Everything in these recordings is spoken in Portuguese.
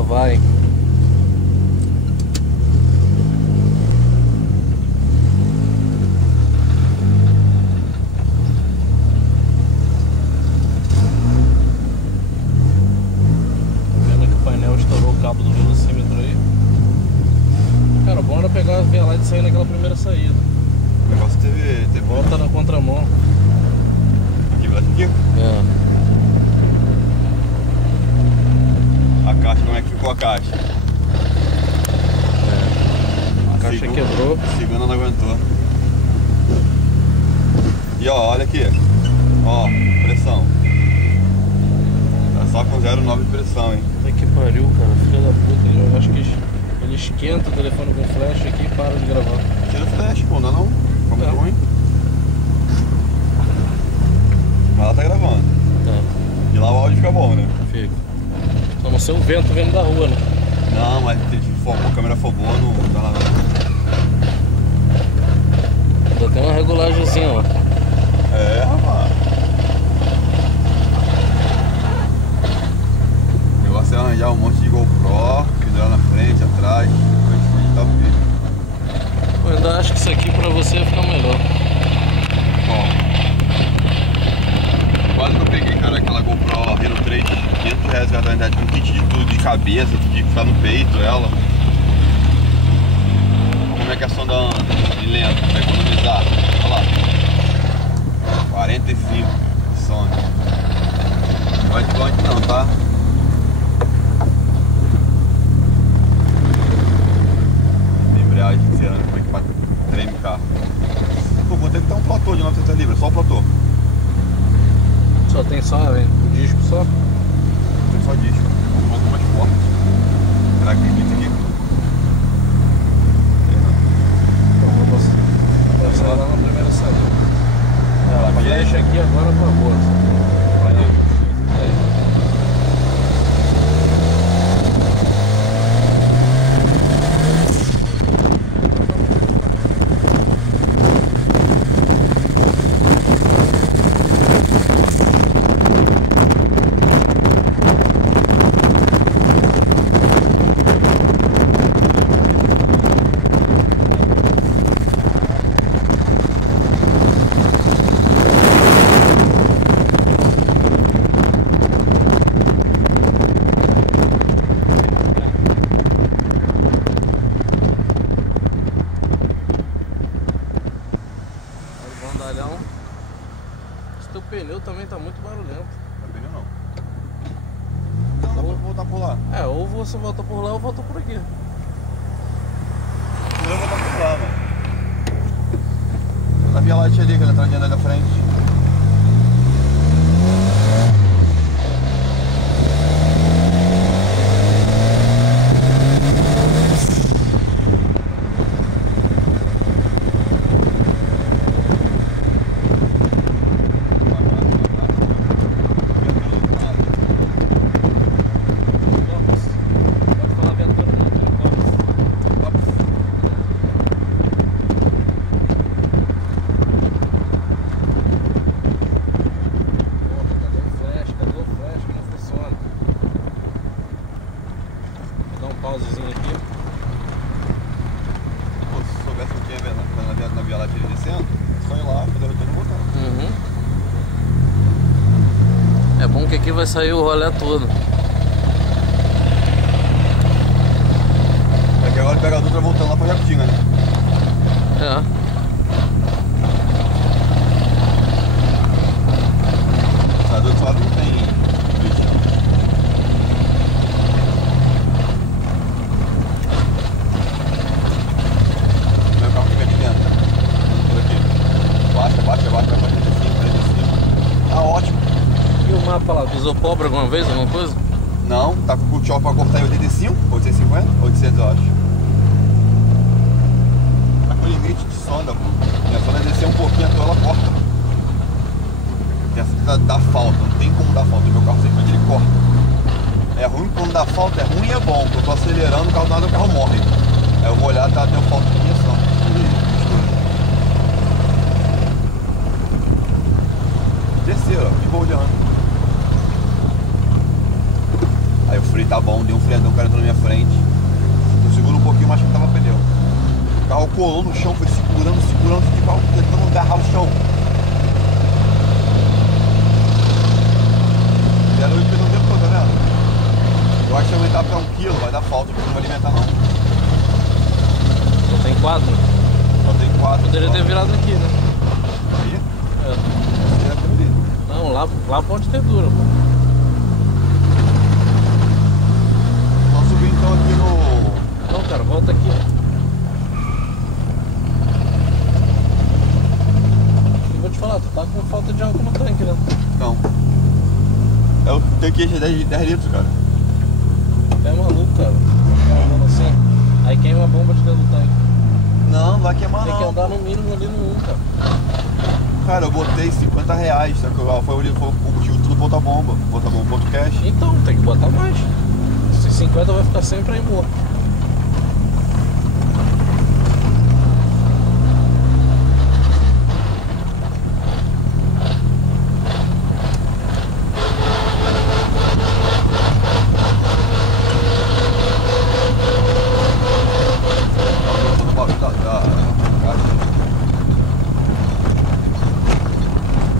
Lá vai. Vendo que o painel estourou o cabo do velocímetro aí. Cara, bom era pegar a via lá e sair naquela primeira saída. O negócio teve Volta na contramão. aqui, aqui. É. A caixa, como é que ficou a caixa? A caixa quebrou. A segunda não aguentou. E ó, olha aqui. Ó, pressão. Tá só com 0,9 de pressão, hein? Puta que pariu, cara. Filha da puta. Eu acho que ele esquenta o telefone com flash aqui e para de gravar. Tira o flash, pô, não é não? Ficou muito ruim. Mas ela tá gravando. Tá, E lá o áudio fica bom, né? fica. Só não ser o vento vindo da rua, né? Não, mas a câmera fogou, não dá nada. Ainda tem uma regulagemzinha, ó. É, rapaz. O negócio é arranjar um monte de GoPro, pendurado na frente, atrás. Tá vídeo. Eu ainda acho que isso aqui pra você fica melhor. Bom. Quase que eu peguei, cara, aquela GoPro Hero 3, R$500 na verdade, com kit de tudo, de cabeça, que fica no peito, ela. Como é que a sonda anda? E lento, vai economizar. Olha lá. 45 de sonda. Não vai de longe não, tá? Embreagem cerâmica, como é que treme o carro. Pô, vou ter que ter um platô de 900 libras, só o platô. Só tem só, o disco só? Tem só disco, um pouco mais forte. Será que tem aqui? Então, vou passar lá na primeira saída. Vai, A flecha aqui agora por favor. Esse teu pneu também tá muito barulhento. Não é pneu não. Não, dá pra voltar por lá. É, ou você volta por lá ou volta por aqui. Eu vou voltar por lá, mano. Na Via Light ali, aquela entradinha ali da frente. Pausezinho aqui. Pô, se soubesse que tinha na Via Láctea descendo, só ir lá, fazer o retorno e voltar. É bom que aqui vai sair o rolê todo. É que agora o pegador tá voltando lá pra Jacutinga, né? É. Mas do outro lado não tem bicho. Meu carro fica aqui dentro. Por aqui. Baixa, vai pra 45, 45. Tá ótimo. E o mapa lá, pisou pobre alguma vez, alguma coisa? Não, tá com o chop pra cortar em 85, 850, 800 eu acho. Tá com limite de sonda, pô. Minha sonda descer um pouquinho, então ela corta. Tem essa dá falta, não tem como dar falta. O meu carro simplesmente ele corta. É ruim quando dá falta, é ruim e é bom. Porque eu tô acelerando, o carro do nada o carro morre. Aí eu vou olhar, tá dando falta de injeção. Terceiro, ó, de boa de ano. Aí o freio tá bom, dei um freadão, o cara entrou na minha frente. Eu seguro um pouquinho mais que tava pneu. O carro colou no chão, foi segurando, tipo, tentando agarrar o chão. Zero e pneu o tempo todo, tá vendo? Eu acho que se aumentar pra 1 kg vai dar falta, porque não vai alimentar não. Só tem 4? Só tem 4. Poderia ter virado aqui, né? Aí? É. Não, lá pode ter dura, pô. Vamos subir então aqui no... Não, cara, volta aqui, ó. Eu vou te falar, tu tá com falta de álcool no tanque, né? Não. Eu tenho que encher 10 litros, cara. É maluco, cara. Tá assim. Aí queima a bomba de dentro do tanque. Não, vai queimar Tem não. que andar no mínimo ali no 1, cara. Cara, eu botei 50 reais, tá? Foi o motivo tudo ponto bomba, ponto cash. Então, tem que botar mais. Se 50 vai ficar sempre aí morto.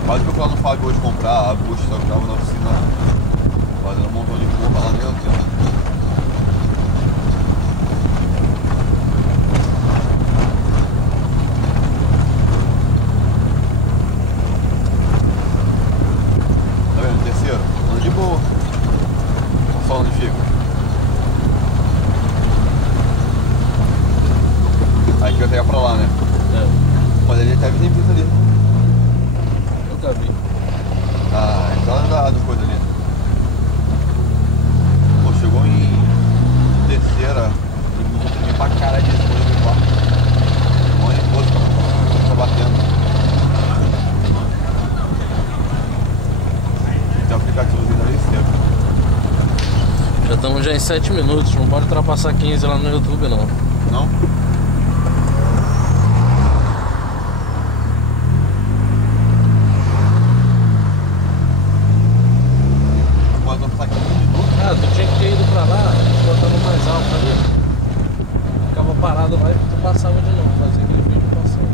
Quase que eu fui lá no Fábio hoje comprar a bucha, só que eu tava na oficina fazendo um montão de porra lá dentro. Tá vendo? Terceiro, anda de boa. Olha só onde fica. Aí que eu até ia pra lá, né? É. Mas ele até tem pista ali. Nunca vi. Ah, então do coisa ali. Pô, chegou em terceira e tremei pra caralho de escolha do quarto. Olha a música, tá batendo. Tem um aplicativozinho ali cedo. Já estamos já em 7 minutos, não pode ultrapassar 15 lá no YouTube não. Não? Ah, tu tinha que ter ido pra lá, botando mais alto ali. Ficava parado lá e tu passava de novo, fazia aquele vídeo passando.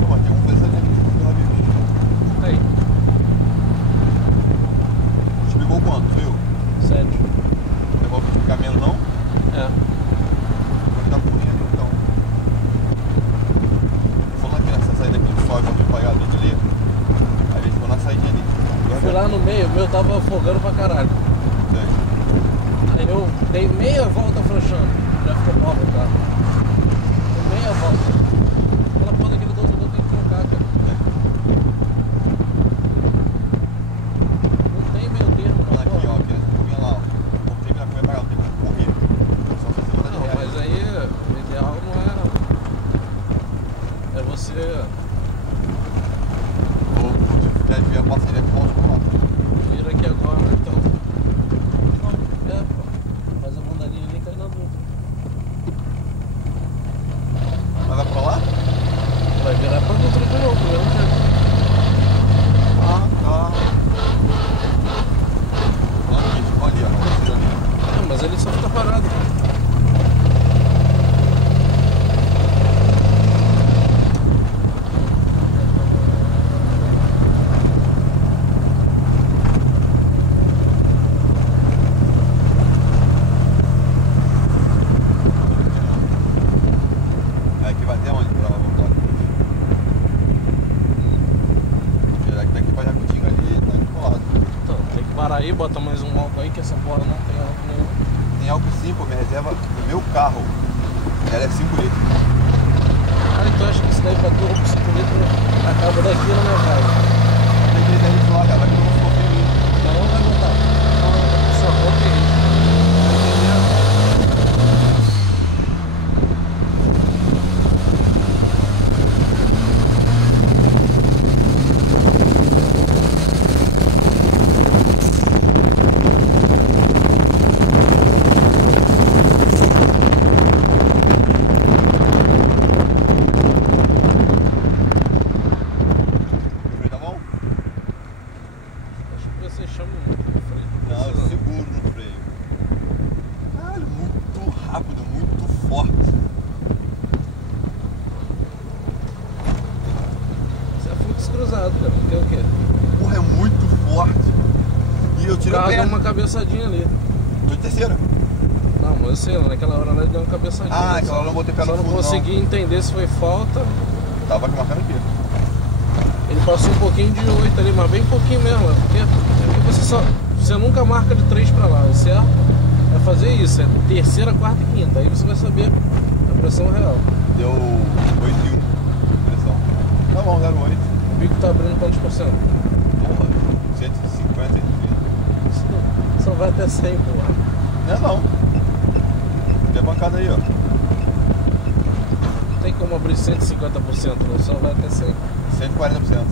Pô, mas tem um preço ali que pela vida. Tá aí, Te pegou quanto, viu? 7. Levou pro caminho não? É. Vai dar por ali então. Falando aqui nessa saída aqui do sol, eu vou pagar dentro ali. Aí a gente ficou na saída ali. Fui lá no meio, o meu tava afogando pra caralho. Sei. Aí eu dei meia volta afrouxando, já ficou bom o carro. Dei meia volta. Aquela porra daquele do outro lado tem que trocar, cara. Não tem meio termo não. Aqui, ó, aqui nessa curvinha lá, ó. Não tem pra comer pagar, tem pra correr. Só se você mandar de Não, reais. mas aí o ideal não é não. É você Ou se quiser ver a parceria com o lá. vir aqui agora, então. É, pô. Faz a mundaninha ali e cai na dúvida. Mas vai pra lá? Vai virar pra dentro de novo, mesmo tempo. Ah, tá. Aqui, tipo ali, ó. Não precisa ali. Não, mas ele só fica parado. É que vai até onde pra voltar? Daqui pra Jacutinga ali, tá encolado. Então, tem que parar aí, bota mais um álcool aí, que essa porra não tem álcool nenhum. Tem álcool sim, pô, minha reserva do meu carro. Ela é 5 litros. Cara, então acho que isso daí pra tu, 5 litros, acaba daqui na minha casa. Tem que ir 10 litros lá, cara. Vai que eu não confio em mim. Não vai botar. Só conta aí. Tá entendendo? O freio tá bom? carro deu perna. uma cabeçadinha ali. Tô de terceira. Não, mas eu sei, naquela hora ele deu uma cabeçadinha. Ah, naquela hora eu não botei pé no Só não fundo, consegui entender se foi falta. Tava marcando aqui. Ele passou um pouquinho de 8 ali, mas bem pouquinho mesmo. Porque você nunca marca de 3 pra lá, o certo é fazer isso, é terceira, quarta e quinta. Aí você vai saber a pressão real. Deu 8,1 pressão. Tá bom, 0,8. O bico tá abrindo quantos por cento? Porra, 150, 130. Só vai até 100, porra. Não. Tem a bancada aí, ó. Não tem como abrir 150%, não, só vai até 100. 140%.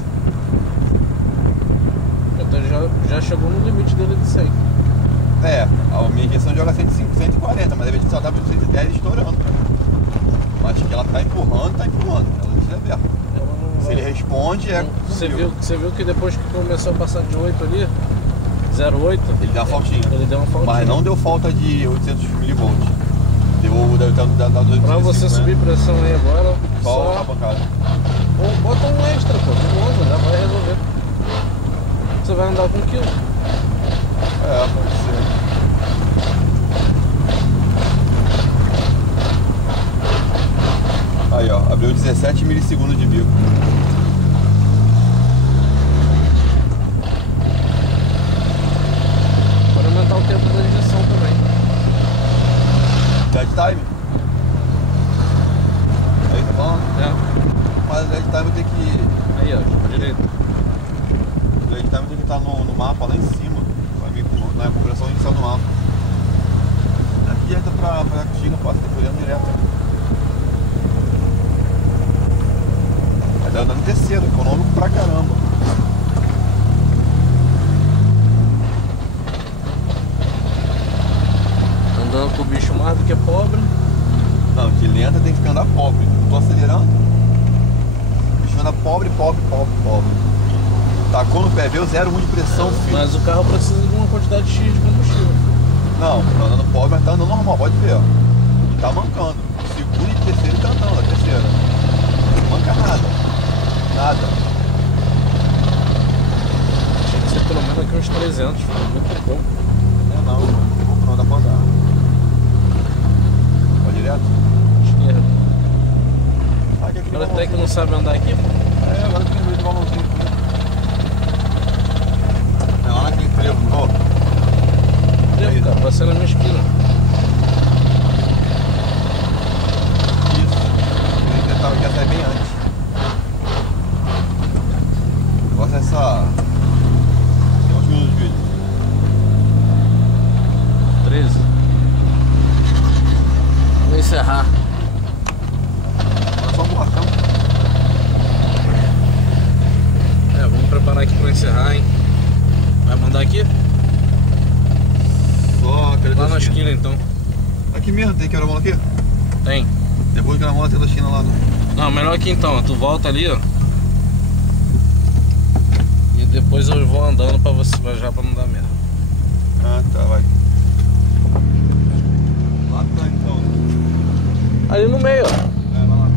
Então ele já chegou no limite dele de 100. É, a minha injeção joga 105, 140, mas a gente só tá com 110 estourando. Mas que ela tá empurrando, ela deixa aberta. Se ele responde, é. Você viu que depois que começou a passar de 8 ali, 0,8, Ele deu uma faltinha. ele deu uma faltinha. Mas não deu falta de 800 mV. Deu da 250. Pra você subir pressão aí agora, Só a só bancada. ou bota um extra, pô, de boa, já vai resolver. Você vai andar com 1 quilo. É, pode ser. Aí, ó, abriu 17 milissegundos de bico. Pode aumentar o tempo da injeção também. Dead time? Aí tá falando? É. Mas dead time tem que. Aí, ó, pra direita. Dead time tem que estar no mapa lá em cima. Vai vir na configuração inicial do mapa. Aqui entra pra China, passa depois direto. Vai dar andando terceiro, econômico pra caramba. Andando com o bicho mais do que pobre. Não, de lenta tem que andar pobre. Tô acelerando. O bicho anda pobre. Tacou no pé, veio 0,1 de pressão, filho. Mas o carro precisa de uma quantidade X de combustível. Não, tá andando pobre, mas tá andando normal, pode ver, ó. E tá mancando. Segundo e terceiro ele tá andando, a terceira. Não manca nada. Nada. Tinha que ser pelo menos aqui uns 300, muito pouco. Não, não dá pra andar. Vai direto? Esquerda. Ah, que Agora até que não sabe andar aqui, pô. É, agora tem dois de balãozinho aqui. É lá naquele trevo, não? Trevo, cara, passei na minha esquina. Isso. Ele já sai bem antes. Gosta dessa. Tem uns minutos de vídeo. 13. Vou encerrar. Só um buracão. É, vamos preparar aqui pra encerrar, hein? Vai mandar aqui? Só aquele Lá da na China. esquina então. Aqui mesmo, tem quebra-mola aqui? Tem. Depois que quebra-mola tem da China lá no. Não, melhor aqui então, ó. Tu volta ali, ó. E depois eu vou andando pra você já pra não dar merda. Ah, tá, vai. Lá tá então. Ali no meio, ó. É, vai lá.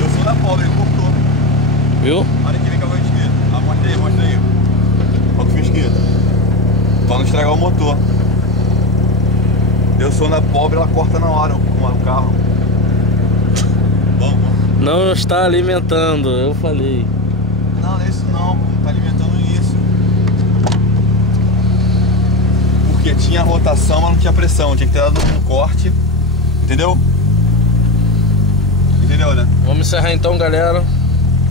Eu sou da pobre, ele cortou. Viu? Olha aqui, vem com a mão esquerda. Ah, mostra aí. Olha o fio esquerdo. Pra não estragar o motor. Eu sou da pobre, ela corta na hora o carro. Vamos. Não está alimentando, eu falei. Não, não é isso não, pô. Não tá alimentando isso. Porque tinha rotação, mas não tinha pressão. Tinha que ter dado no corte. Entendeu? Entendeu, né? Vamos encerrar então, galera.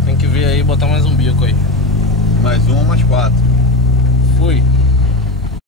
Tem que ver aí, botar mais um bico aí. Mais um, mais 4. Fui.